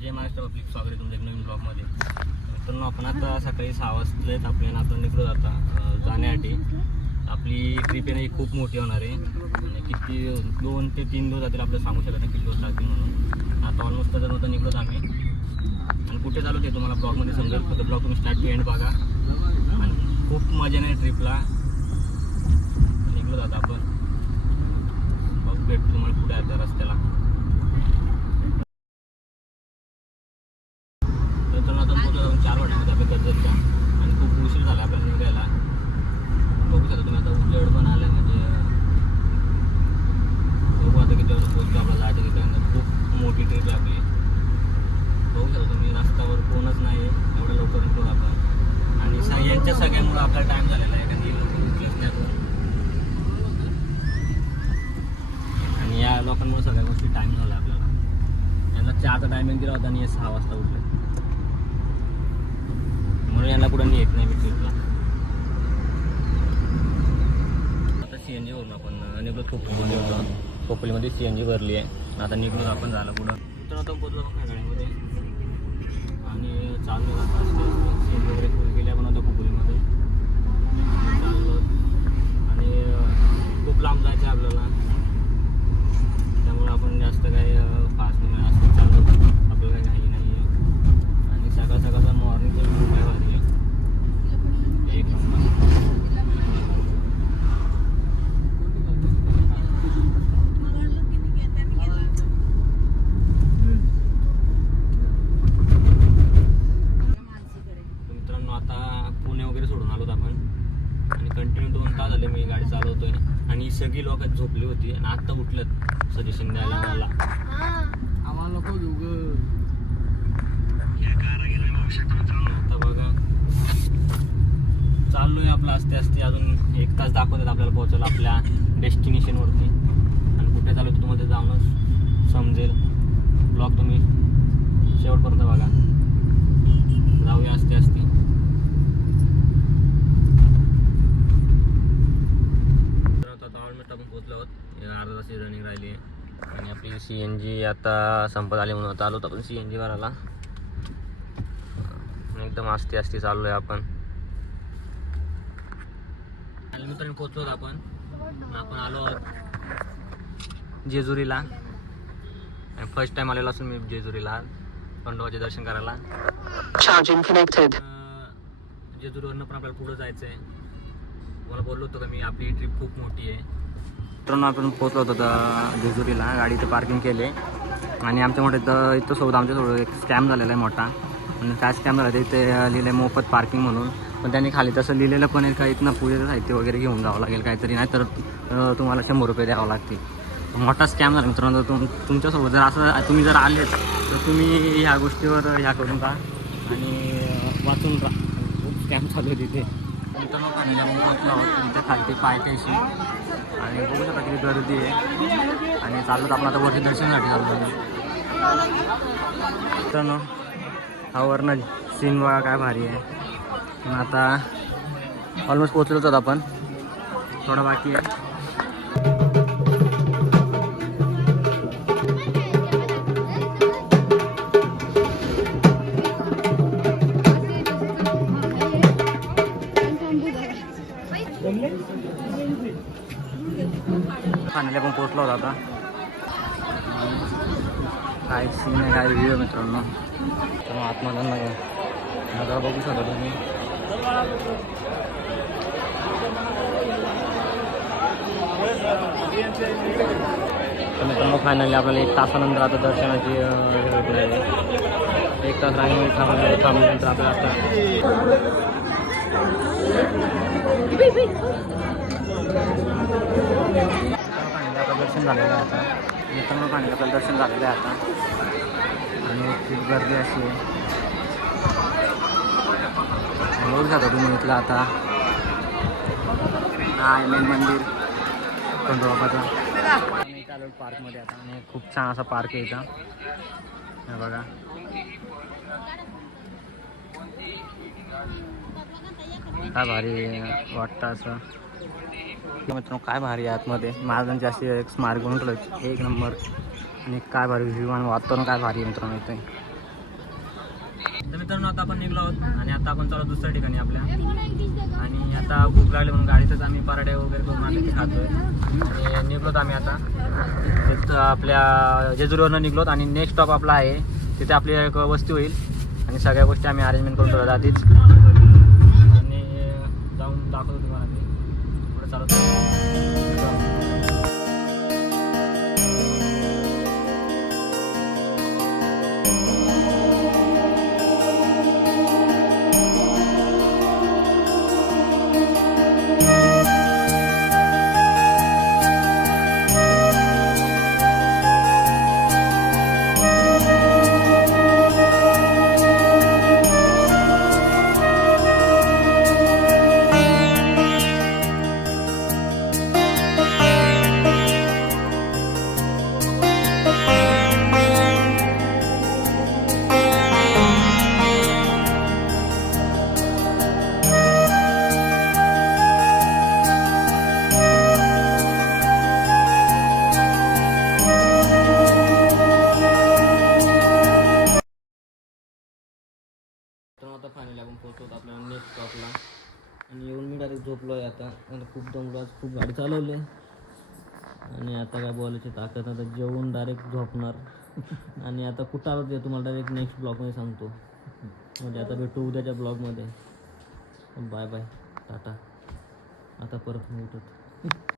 जय Maharashtra public, स्वागत आहे तुमच्या एक नवीन ब्लॉगमध्ये. मित्रांनो, आपण आता सकाळी 6 वाजता आपल्याला आपण निघलो आता जाण्यासाठी. आपली ट्रिप आहे ना ही खूप मोठी होणार आहे आणि किती 2 ते 3 दिवस जातील आपल्याला सांगू शकत नाही किती दिवस लागतील म्हणून. आता ऑलमोस्ट त्याच्यात होतं निघलोत आम्ही आणि कुठे चालू ते तुम्हाला ब्लॉगमध्ये समजेल. फक्त ब्लॉग तुम्ही स्टार्ट टू एंड बघा आणि खूप मजा नाही ट्रिपला. निघलो आता आपण, बघ भेटतो तुम्हाला पुढे आता रस्त्याला. आता पोहोचलो 4 वाजता आपल्या कर्जतच्या आणि खूप उशीर झाला आपल्याला निघायला. बघू शकता तुम्ही आता उजेड पण आलं आहे म्हणजे बघू आता किती वेळा पोहोचतो आपल्याला जायचं तिथं. खूप मोठी ट्रिप आहे आपली. बघू शकता तुम्ही रस्त्यावर कोणच नाही आहे, एवढं लवकर निघतो आपण आणि यांच्या सगळ्यामुळं आपला टाईम झालेला आहे कारण आणि या लोकांमुळे सगळ्या गोष्टी टाईम झाला आपल्याला. यांना 4चा टायमिंग दिला होता आणि 6 वाजता उठले म्हणून यांना कुठं येत नाही मी ट्रिपला. आता CNG वरून आपण निघलो. खोपोलीमध्ये CNG भरली आहे. आता निघलो आपण झालं पुढं. तर आता पोचलो गाड्यामध्ये आणि चाललो आता CNG वगैरे फुल केली आपण आता खोपोलीमध्ये चाललो आणि खूप लांब जायचं आहे आपल्याला. त्यामुळे आपण जास्त काही फास्ट नाही असं चाललो. आपल्याला काही घाई नाही आहे आणि सकाळ सकाळचा मॉर्निंगचा व्ह्यू काय भारी आहे, एक नंबर. मित्रांनो, आता पुणे वगैरे सोडून आलोत आपण आणि कंटिन्यू 2 तास झाले मी गाडी चालवतोय आणि सगळी लोक झोपली होती आणि आत्ता उठलं सजेशन द्यायला मला. आम्हाला नको घेऊ आता बघा चाललोय आपलं असते असते. अजून 1 तास दाखवतात आपल्याला पोहोचायला आपल्या डेस्टिनेशनवरती आणि कुठे चालू आहे तुम्हाला जाऊनच समजेल. ब्लॉग तुम्ही शेवटपर्यंत बघा. जाऊया असते असते. ऑलमोस्ट आपण पोहोचलो आहोत. अर्धा तास रनिंग राहिली आहे आणि आपली CNG आता संपत आली म्हणून आता आलो आपण CNG भरायला. एकदम आस्ते आस्ते चाललो आहे आपण. आणि मित्रांनो पोहोचलो आपण आलो जेजुरीला. फर्स्ट टाइम आलेलो असून मी जेजुरीला खंडोबाचे दर्शन करायला. Charging connected. जेजुरीवरनं पण आपल्याला पुढं जायचं आहे. मला बोललो होतो का मी आपली ट्रिप खूप मोठी आहे. मित्रांनो आपण पोहोचलो होतो जेजुरीला. गाडी इथं पार्किंग केले आणि आमच्या मोठे इथं सोबत आमच्यासोबत एक स्कॅम झालेला आहे मोठा. आणि काय स्कॅम झाला ते लिहिलं मोफत पार्किंग म्हणून, पण त्यांनी खाली तसं लिहिलेलं पण आहे का इथनं पूजेचं साहित्य वगैरे घेऊन जावं लागेल काहीतरी, नाही तर तुम्हाला 100 रुपये द्यावं लागतील. मोठा स्कॅम झाला मित्रांनो. तुमच्यासोबत जर असं तुम्ही जर आले तर तुम्ही ह्या गोष्टीवर ह्या करून का आणि वाचून राहा. खूप स्कॅम चालू आहे तिथे. मित्रांनो पोहोचलो आहोत तिथे खालती पायथ्याशी आणि बघू शकता किती गर्दी आहे आणि चाललो आपण आता वरती दर्शनासाठी चाललो. मित्रांनो हा वरनं सीन बघा काय भारी आहे. पण आता ऑलमोस्ट पोहोचलोच आहोत आपण, थोडं बाकी आहे. फायनली आपण पोहोचलो होतो आता. काय सीन आहे काय व्ह्यू आहे मित्रांनो. तर आतमध्ये नजारा बघू शकता तुम्ही. तर मित्रांनो फायनली आपल्याला 1 तासानंतर आता दर्शनाची भेटणार आहे. 1 तास रांगेमध्ये थांबल्यानंतर आपल्याला आता दर्शन झालेलं आहे आता. मित्रांनो फायनली आपल्याला दर्शन झालेलं आहे आता आणि खूप गर्दी अशी आहे. बघू शकता तुम्ही इथलं आता हा मेन मंदिर खंडोबाचं. आम्ही चालू पार्कमध्ये आता आणि खूप छान असा पार्क आहे इथं. हे बघा काय भारी वाटतं असं. मित्रांनो काय भारी आहे आतमध्ये. महाराजांची अशी एक स्मारक बनवलं एक नंबर आणि काय भारी व्ह्यू आणि वातावरण काय भारी आहे मित्रांनो इथे. तर मित्रांनो आता आपण निघलो आहोत आणि आता आपण चालू दुसऱ्या ठिकाणी आपल्या. आणि आता भूक लागली म्हणून गाडीतच आम्ही पराठे वगैरे करून आम्ही ते खातोय आणि निघलोत आम्ही आता. तिथं आपल्या जेजुरीवरनं निघलोत आणि नेक्स्ट स्टॉप आपला आहे तिथे आपली एक वस्ती होईल आणि सगळ्या गोष्टी आम्ही अरेंजमेंट करून ठेवतात आधीच. आणि जाऊन दाखवतो तुम्हाला मी पुढे चालवतो. तर आता फायनली आपण पोहोचलो आपल्या नेक्स्ट स्टॉपला आणि येऊन मी डायरेक्ट झोपलो आहे आता. खूप दमलो आज, खूप गाडी चालवली आणि आता काय बोलायची ताकद. आता जेवून डायरेक्ट झोपणार आणि आता कुठं आलो ते तुम्हाला डायरेक्ट नेक्स्ट ब्लॉगमध्ये सांगतो. म्हणजे आता भेटू उद्याच्या ब्लॉगमध्ये. Bye bye, ta-ta. आता परत मी उठत.